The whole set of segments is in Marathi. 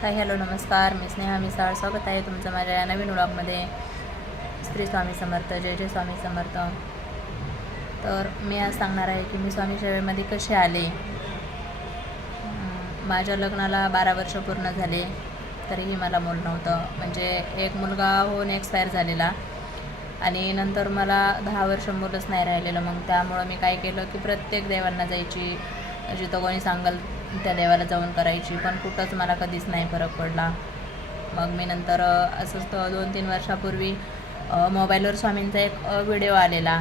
हाय हॅलो नमस्कार, मी स्नेहा मिसाळ. स्वागत आहे तुमचं माझ्या या नवीन व्लॉगमध्ये. श्री स्वामी समर्थ, जय जय स्वामी समर्थ. तर मी आज सांगणार आहे की मी स्वामी सेवेमध्ये कसे आले. माझ्या लग्नाला 12 वर्ष पूर्ण झाले, तरीही मला मूल नव्हतं. म्हणजे एक मुलगा होऊन एक्सपायर झालेला आणि नंतर मला 10 वर्ष मूलच नाही राहिलेलं. मग त्यामुळं मी काय केलं की प्रत्येक देवांना जायची, जिथं कोणी सांगल त्या देवाला जाऊन करायची, पण कुठंच मला कधीच नाही फरक पडला. मग मी नंतर असंच 2-3 वर्षापूर्वी मोबाईलवर स्वामींचा एक व्हिडिओ आलेला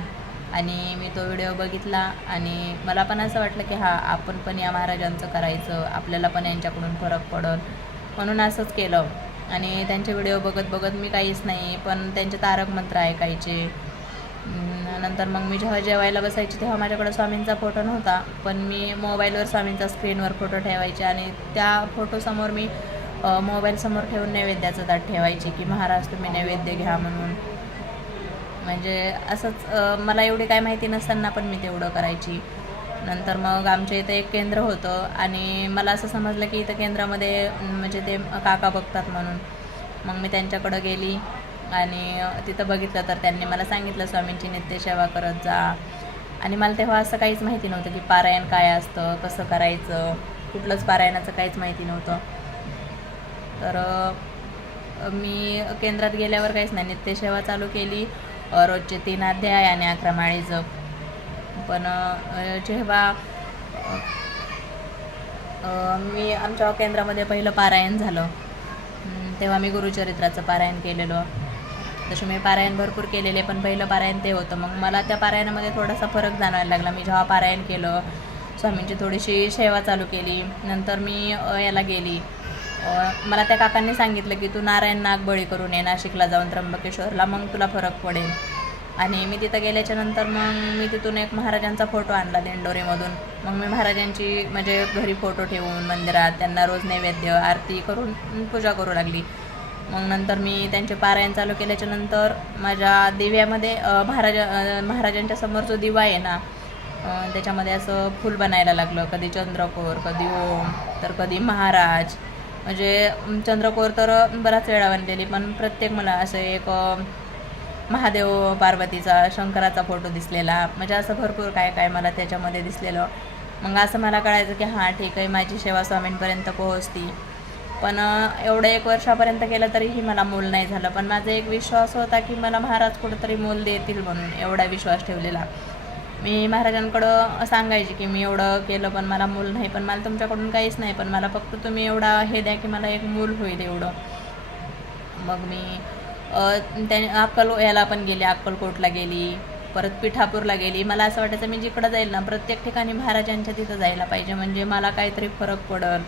आणि मी तो व्हिडिओ बघितला आणि मला पण असं वाटलं की आपण पण या महाराजांचं करायचं, आपल्याला पण यांच्याकडून फरक पडल, म्हणून असंच केलं. आणि त्यांचे व्हिडिओ बघत बघत मी काहीच नाही, पण त्यांचे तारक मंत्र ऐकायचे. नंतर मग मी जेव्हा जेवायला बसायची तेव्हा माझ्याकडे स्वामींचा फोटो नव्हता, पण मी मोबाईलवर स्वामींचा स्क्रीनवर फोटो ठेवायचे आणि त्या फोटोसमोर मी मोबाईलसमोर ठेवून नैवेद्याचं ताट ठेवायची की महाराज तुम्ही नैवेद्य घ्या म्हणून. म्हणजे असंच मला एवढी काय माहिती नसताना पण मी तेवढं करायची. नंतर मग आमच्या इथं एक केंद्र होतं आणि मला असं समजलं की इथं केंद्रामध्ये म्हणजे ते काका बघतात म्हणून. मग मी त्यांच्याकडं गेली आणि तिथं बघितलं तर त्यांनी मला सांगितलं स्वामींची नित्यसेवा करत जा. आणि मला तेव्हा असं काहीच माहिती नव्हतं की पारायण काय असतं, कसं करायचं, कुठलंच पारायणाचं काहीच माहिती नव्हतं. तर मी केंद्रात गेल्यावर काहीच नाही, नित्यसेवा चालू केली, रोजचे 3 अध्याय आणि 11 माळी जप. पण जेव्हा मी आमच्या केंद्रामध्ये पहिलं पारायण झालं तेव्हा मी गुरुचरित्राचं पारायण केलेलं. तसे मी पारायण भरपूर केलेले, पण पहिलं पारायण ते होतं. मग मला त्या पारायणामध्ये थोडासा फरक जाणवायला लागला. मी जेव्हा पारायण केलं, स्वामींची थोडीशी सेवा चालू केली, नंतर मी याला गेली. मला त्या काकांनी सांगितलं की तू नारायण नाग बळी करून ये नाशिकला जाऊन त्र्यंबकेश्वरला, मग तुला फरक पडेल. आणि मी तिथं गेल्याच्या नंतर मग मी तिथून एक महाराजांचा फोटो आणला दिंडोरीमधून. मग मी महाराजांची म्हणजे घरी फोटो ठेवून मंदिरात त्यांना रोज नैवेद्य आरती करून पूजा करू लागली. मग नंतर मी त्यांचे पारायण चालू केल्याच्या नंतर माझ्या दिव्यामध्ये महाराजांच्या समोर जो दिवा आहे ना, त्याच्यामध्ये असं फूल बनायला लागलं. कधी चंद्रकोर, कधी ओम, तर कधी महाराज. म्हणजे चंद्रकोर तर बराच वेळा बनलेली, पण प्रत्येक मला असं एक महादेव पार्वतीचा, शंकराचा फोटो दिसलेला. म्हणजे असं भरपूर काय काय मला त्याच्यामध्ये दिसलेलं. मग असं मला कळायचं की ठीक आहे, माझी सेवा स्वामींपर्यंत पोहोचती. पण एवढं 1 वर्षापर्यंत केलं तरीही मला मूल नाही झालं. पण माझा एक विश्वास होता की मला महाराज कुठंतरी मूल देतील म्हणून, एवढा विश्वास ठेवलेला. मी महाराजांकडं सांगायचे की मी एवढं केलं पण मला मूल नाही, पण मला तुमच्याकडून काहीच नाही, पण मला फक्त तुम्ही एवढा हे द्या की मला एक मूल होईल एवढं. मग मी याला पण गेली, अक्कलकोटला गेली, परत पिठापूरला गेली. मला असं वाटायचं मी जिकडं जाईल ना प्रत्येक ठिकाणी महाराजांच्या तिथं जायला पाहिजे, म्हणजे मला काहीतरी फरक पडल.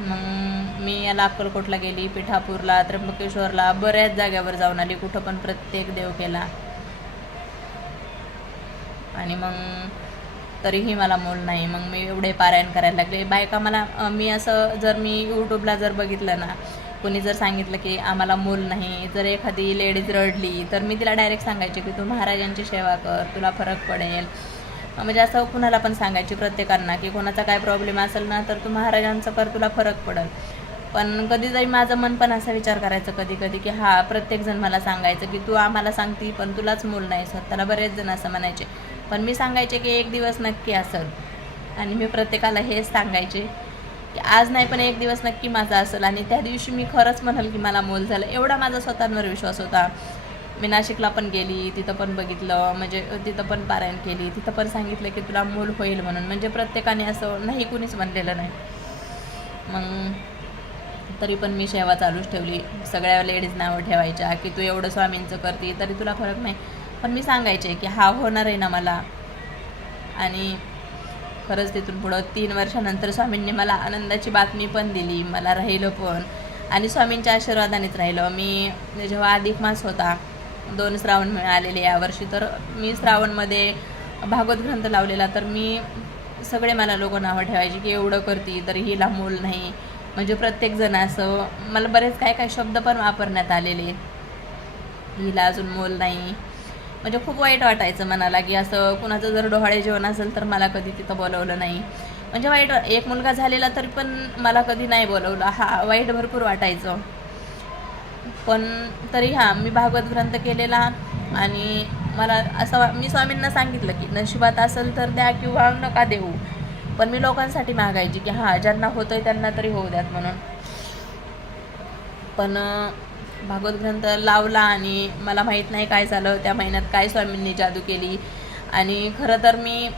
मग मी याला अक्कलकोटला गेली, पिठापूरला, त्र्यंबकेश्वरला, बऱ्याच जाग्यावर जाऊन आली, कुठं पण प्रत्येक देव केला. आणि मग तरीही मला मूल नाही. मग मी एवढे पारायण करायला लागले. बायका मला मी असं जर मी यूट्यूबला जर बघितलं ना, कोणी जर सांगितलं की आम्हाला मूल नाही, जर एखादी लेडीज रडली तर मी तिला डायरेक्ट सांगायचे की तू महाराजांची सेवा कर, तुला फरक पडेल. म्हणजे असं कुणाला पण सांगायची, प्रत्येकांना, की कोणाचा काय प्रॉब्लेम असेल ना तर तू महाराजांचं कर, तुला फरक पडेल. पण कधीतरी माझं मन पण असा विचार करायचं कधी कधी की प्रत्येकजण मला सांगायचं की तू आम्हाला सांगती पण तुलाच मूल नाही. स्वतःला बरेच जण असं म्हणायचे, पण मी सांगायचे की एक दिवस नक्की असेल. आणि मी प्रत्येकाला हेच सांगायचे की आज नाही पण एक दिवस नक्की माझा असेल, आणि त्या दिवशी मी खरंच म्हणाल की मला मूल झालं. एवढा माझा स्वतःवर विश्वास होता. मी नाशिकला पण गेली, तिथं पण बघितलं, म्हणजे तिथं पण पारायण केली, तिथं पण सांगितलं की तुला मूल होईल म्हणून. म्हणजे प्रत्येकाने असं नाही, कुणीच म्हणलेलं नाही. मग तरी पण मी सेवा चालूच ठेवली. सगळ्या लेडीज नावं ठेवायच्या की तू एवढं स्वामींचं करते तरी तुला फरक नाही, पण मी सांगायचे की होणार आहे ना मला. आणि खरंच तिथून पुढं 3 वर्षानंतर स्वामींनी मला आनंदाची बातमी पण दिली, मला राहिलं पण, आणि स्वामींच्या आशीर्वादानेच राहिलं. मी जेव्हा अधिक मास होता, 2 श्रावण आलेले यावर्षी, तर मी श्रावणमध्ये भागवत ग्रंथ लावलेला. तर मी सगळे मला लोक नावं ठेवायचे की एवढं करती तरी हिला मूल नाही. म्हणजे प्रत्येकजण असं मला बरेच काय काय शब्द पण वापरण्यात आलेले, हिला अजून मूल नाही. म्हणजे खूप वाईट वाटायचं मनाला की असं कुणाचं जर डोहाळे जेवण असेल तर मला कधी तिथं बोलवलं नाही. म्हणजे वाईट, एक मुलगा झालेला तरी पण मला कधी नाही बोलवलं, हा वाईट भरपूर वाटायचं. पण तरी मी भागवत ग्रंथ केलेला. आणि मला असं, मी स्वामींना सांगितलं की नशिबात असेल तर द्या किंवा नका देऊ, पण मी लोकांसाठी मागायची की ज्यांना होतंय त्यांना तरी होऊ द्यात म्हणून. पण भागवत ग्रंथ लावला आणि मला माहीत नाही काय झालं, त्या महिन्यात काय स्वामींनी जादू केली. आणि खरं तर मी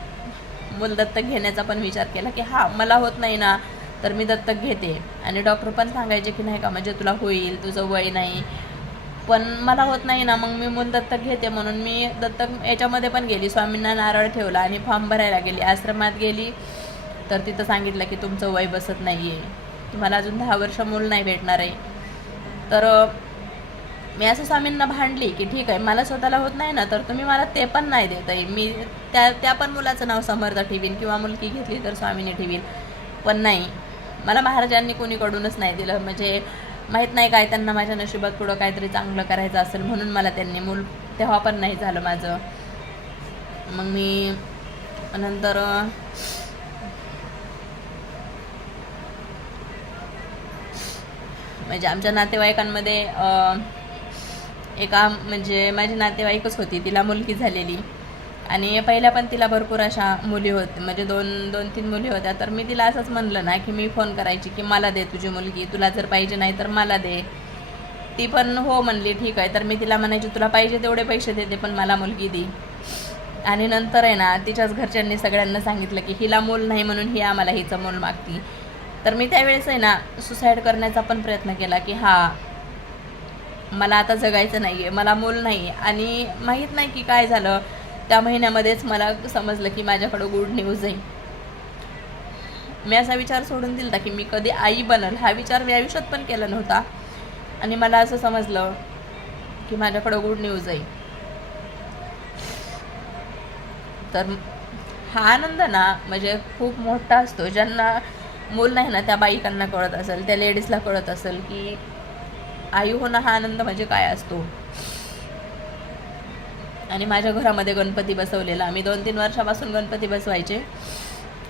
मूल दत्तक घेण्याचा पण विचार केला की मला होत नाही ना तर मी दत्तक घेते. आणि डॉक्टर पण सांगायचे की नाही का, म्हणजे तुला होईल, तुझं वय नाही. पण मला होत नाही ना, मग मी मूल दत्तक घेते म्हणून मी दत्तक याच्यामध्ये पण गेली. स्वामींना नारळ ठेवला आणि फॉर्म भरायला गेली. आश्रमात गेली तर तिथं सांगितलं की तुमचं वय बसत नाही आहे, तुम्हाला अजून 10 वर्ष मूल नाही भेटणार आहे. तर मी असं स्वामींना भांडली की ठीक आहे, मला स्वतःला होत नाही ना तर तुम्ही मला ते पण नाही देत आहे, मी त्या पण मुलाचं नाव समर्थ ठेवीन किंवा मुलगी घेतली तर स्वामीने ठेवीन. पण नाही, मला महाराजांनी कोणीकडूनच नाही दिलं. म्हणजे माहीत नाही काय त्यांना माझ्या नशिबात पुढं काहीतरी चांगलं करायचं असेल म्हणून मला त्यांनी मूल तेव्हा पण नाही झालं माझं. मग मी नंतर म्हणजे आमच्या नातेवाईकांमध्ये एका, म्हणजे माझी नातेवाईकच होती, तिला मुलगी झालेली. आणि पहिल्या पण तिला भरपूर अशा मुली होत्या, म्हणजे दोन तीन मुली होत्या. तर मी तिला असंच म्हणलं ना की मी फोन करायची की मला दे तुझी मुलगी, तुला जर पाहिजे नाही तर मला दे. ती पण हो म्हणली, ठीक आहे. तर मी तिला म्हणायची तुला पाहिजे तेवढे पैसे देते पण मला मुलगी दे. आणि नंतर आहे ना तिच्याच घरच्यांनी सगळ्यांना सांगितलं की हिला मूल नाही म्हणून ही आम्हाला हिचं मूल मागती. तर मी त्यावेळेस आहे ना सुसाईड करण्याचा पण प्रयत्न केला की मला आता जगायचं नाही आहे, मला मूल नाही. आणि माहीत नाही की काय झालं, त्या महिन्यामध्येच मला समजलं की माझ्याकडं गुड न्यूज आहे. मी असा विचार सोडून दिला की मी कधी आई बनल, हा विचार मी आयुष्यात पण केला नव्हता. आणि मला असं समजलं की माझ्याकडं गुड न्यूज आहे. तर हा आनंद ना म्हणजे खूप मोठा असतो. ज्यांना मूल नाही ना त्या बाईकांना कळत असेल, त्या लेडीजला कळत असेल की आई होणं हा आनंद म्हणजे काय असतो. आणि माझ्या घरामध्ये गणपती बसवलेला, आम्ही 2-3 वर्षापासून गणपती बसवायचे.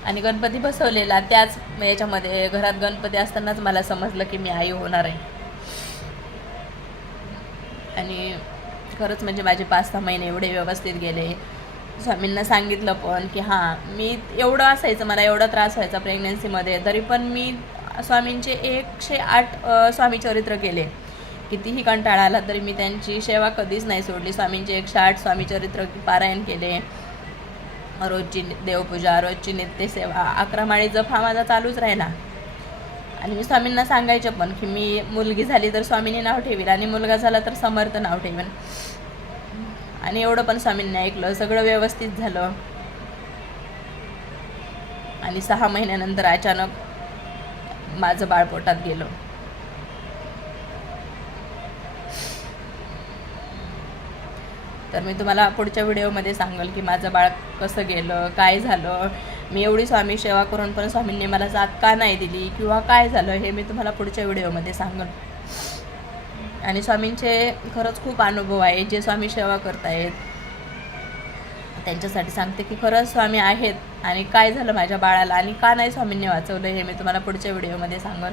आणि गणपती बसवलेला त्याच याच्यामध्ये घरात गणपती असतानाच मला समजलं की मी आई होणार आहे. आणि खरंच म्हणजे माझे 5-6 महिने एवढे व्यवस्थित गेले. स्वामींना सांगितलं पण की मी एवढं असायचं, मला एवढा त्रास व्हायचा प्रेग्नन्सीमध्ये, तरी पण मी स्वामींचे 108 स्वामी चरित्र केले. कितीही कंटाळा आला तरी मी त्यांची सेवा कधीच नाही सोडली. स्वामींचे 108 स्वामी चरित्र पारायण केले. रोजची देवपूजा, रोजची नित्यसेवा, 11 माळी जप हा माझा चालूच राहिला. आणि मी स्वामींना सांगायचे पण की मी मुलगी झाली तर स्वामींनी नाव ठेवील आणि मुलगा झाला तर समर्थ नाव ठेवेन. आणि एवढं पण स्वामींनी ऐकलं, सगळं व्यवस्थित झालं. आणि 6 महिन्यानंतर अचानक माझं बाळ पोटात गेलं. तर मी तुम्हाला पुढच्या व्हिडिओमध्ये सांगेल की माझं बाळ कसं गेलं, काय झालं, मी एवढी स्वामी सेवा करून पण स्वामींनी मला साथ का नाही दिली किंवा काय झालं हे मी तुम्हाला पुढच्या व्हिडिओमध्ये सांगेन. आणि स्वामींचे खरंच खूप अनुभव आहे. जे स्वामी सेवा करतायत त्यांच्यासाठी सांगते की खरंच स्वामी आहेत आणि काय झालं माझ्या बाळाला आणि का नाही स्वामींनी वाचवलं हे मी तुम्हाला पुढच्या व्हिडिओमध्ये सांगेन.